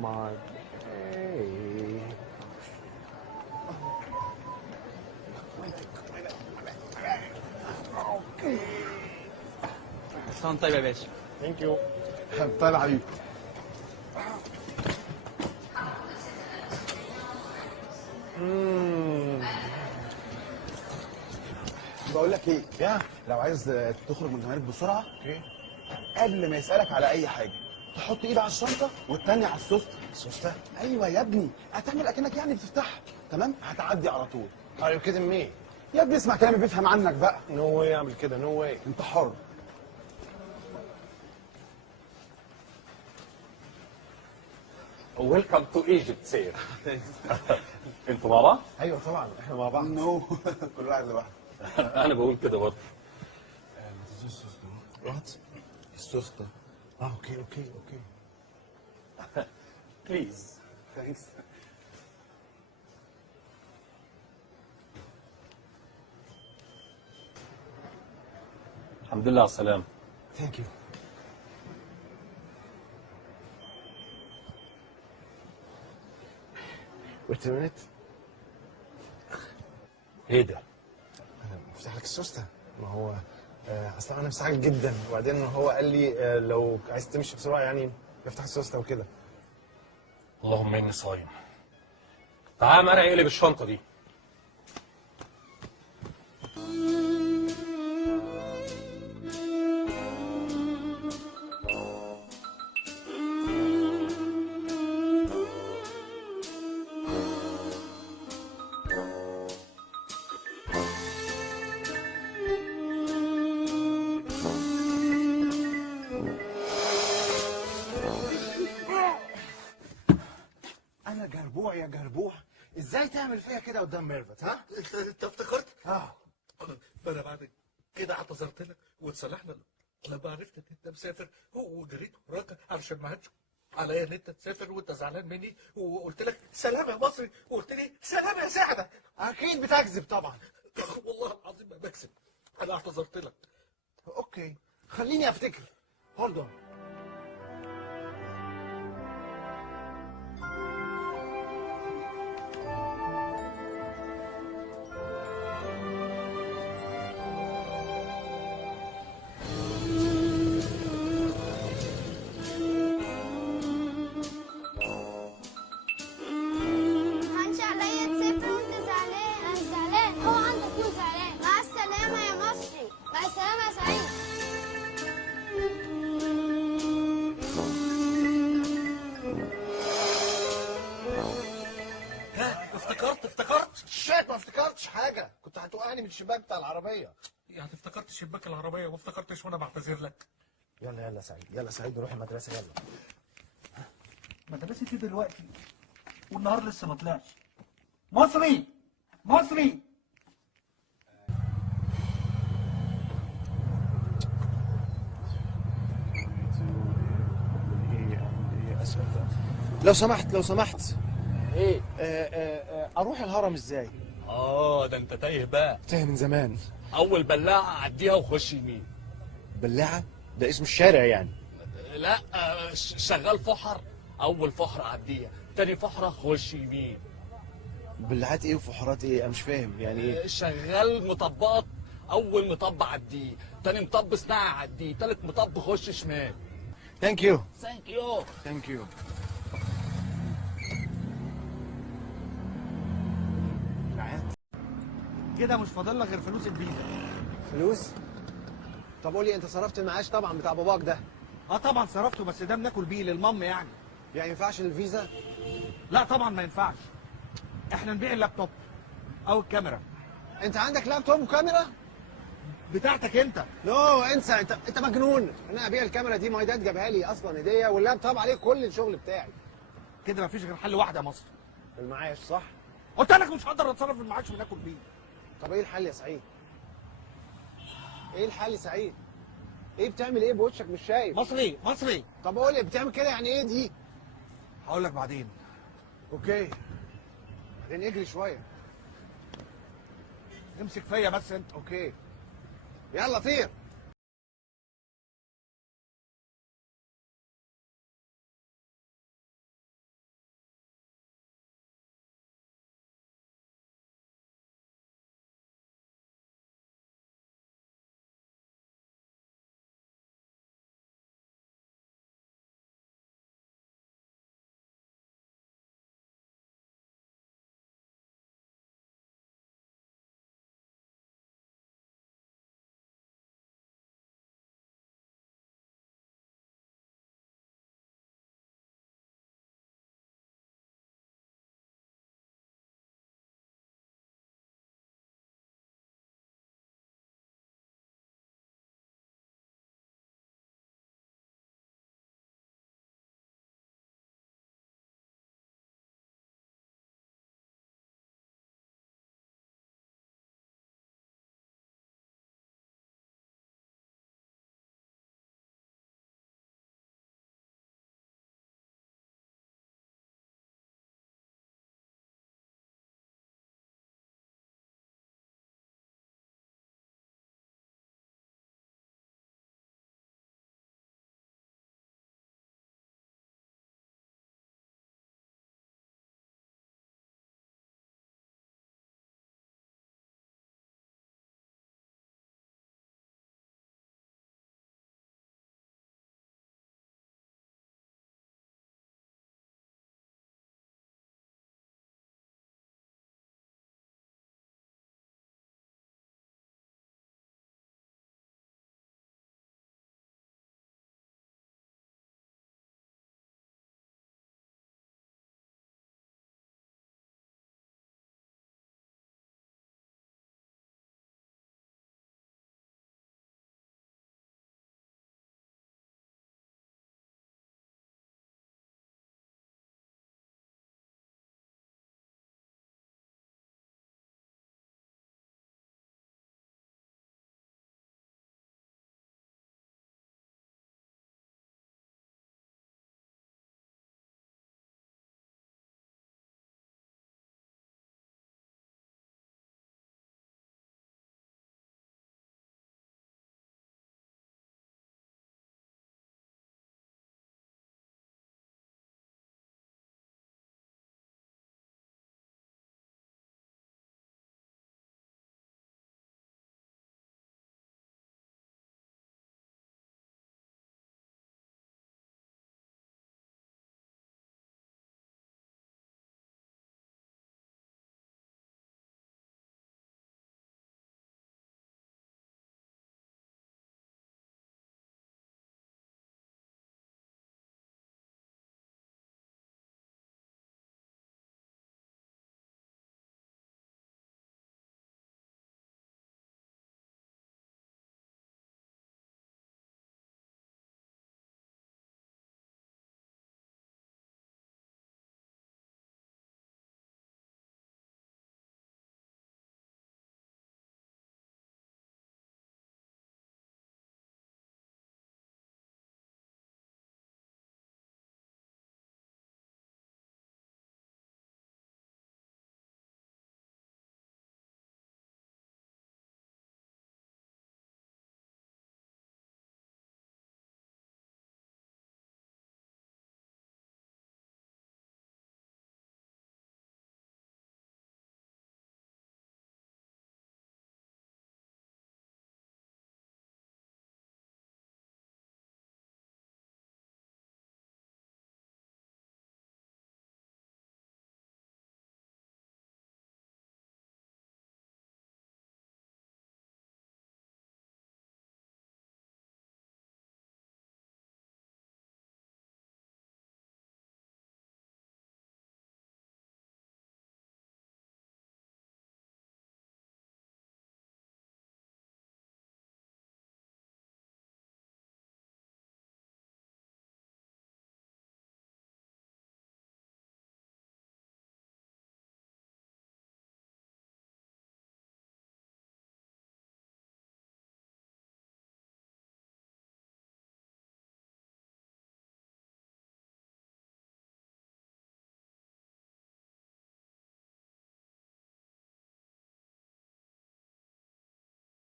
my day. سلام طيب يا باشا. ثانك يو. طيب يا حبيبي. بقول لك ايه، لو عايز تخرج من الزمالك بسرعه قبل ما يسالك على اي حاجه تحط ايد على الشنطه والتانية على السوسته. السوسته؟ ايوه يا ابني، هتعمل اكنك يعني بتفتحها، تمام؟ هتعدي على طول. Are you kidding me? يا ابني اسمع كلامي، بيفهم عنك بقى. No way اعمل كده، no way. انت حر. ويلكم تو ايجيبت سير. انتوا مع بعض؟ ايوه طبعا احنا مع بعض. نو كل واحد لوحده. انا بقول كده برضه. What? السوسته. اوكي اوكي اوكي. بليز. ثانكس. الحمد لله على السلامة. ثانك يو. Wait a minute. ايه ده؟ مفتاح لك السوسته. ما هو اصلا انا مستعجل جدا، وبعدين هو قال لي لو عايز تمشي بسرعه يعني افتح السوسته وكده. اللهم اني صايم. تعال يا مرعي اقلب الشنطة دي. انا جربوع يا جربوع، ازاي تعمل فيا كده قدام ميرفت؟ ها؟ انت افتكرت؟ اه. ما انا بعد كده اعتذرت لك وتصالحنا لما عرفت ان انت مسافر وجريت وراك علشان ما عادش عليا ان انت تسافر وانت زعلان مني، وقلت لك سلام يا مصري وقلت لي سلام يا سعده. اكيد بتكذب طبعا. والله العظيم ما بكذب، انا اعتذرت لك. اوكي خليني افتكر. هولد اون. هنش عليا تسافر وانت زعلان. انا زعلان، هو عندك يكون زعلان. مع السلامة يا مصري. مع السلامة يا سعيد. ها افتكرت. شيت ما افتكرتش حاجه، كنت هتوقعني من الشباك بتاع العربيه. يعني افتكرت شباك العربيه وما افتكرتش وانا بعتذر لك. يلا يلا سعيد، يلا سعيد نروح المدرسه يلا. مدرستي ايه دلوقتي؟ والنهار لسه ما طلعش. مصري مصري. لو سمحت ايه؟ اروح الهرم ازاي؟ ده انت تايه بقى. تايه من زمان. اول بلاعه عديها وخش يمين. بلاعه؟ ده اسم الشارع يعني. لا شغال فحر، اول فحره عديها، تاني فحره خش يمين. بلاعات ايه وفحرات ايه؟ انا مش فاهم يعني ايه. شغال مطبات، اول مطب عديه، تاني مطب صناعي عديه، تالت مطب خش شمال. ثانك يو. ثانك يو. ثانك يو. كده مش فاضل لك غير فلوس الفيزا. فلوس؟ طب قول لي انت صرفت المعاش طبعا بتاع باباك ده؟ اه طبعا صرفته، بس ده بناكل بيه للمام يعني. يعني ما ينفعش للفيزا؟ لا طبعا ما ينفعش. احنا نبيع اللابتوب او الكاميرا. انت عندك لابتوب وكاميرا؟ بتاعتك انت. نو انسى، انت مجنون. انا ابيع الكاميرا دي، ماي داد جابها لي اصلا هديه، واللابتوب عليه كل الشغل بتاعي. كده ما فيش غير حل واحد يا مصر. المعاش صح؟ قلت لك مش هقدر اتصرف المعاش وناكل بيه. طب ايه الحل يا سعيد؟ ايه الحل يا سعيد؟ ايه بتعمل ايه بوشك مش شايف؟ مصري. طب قول لي بتعمل كده يعني ايه دي؟ هقول لك بعدين. اوكي بعدين اجري شويه. امسك فيا بس انت. اوكي يلا طير.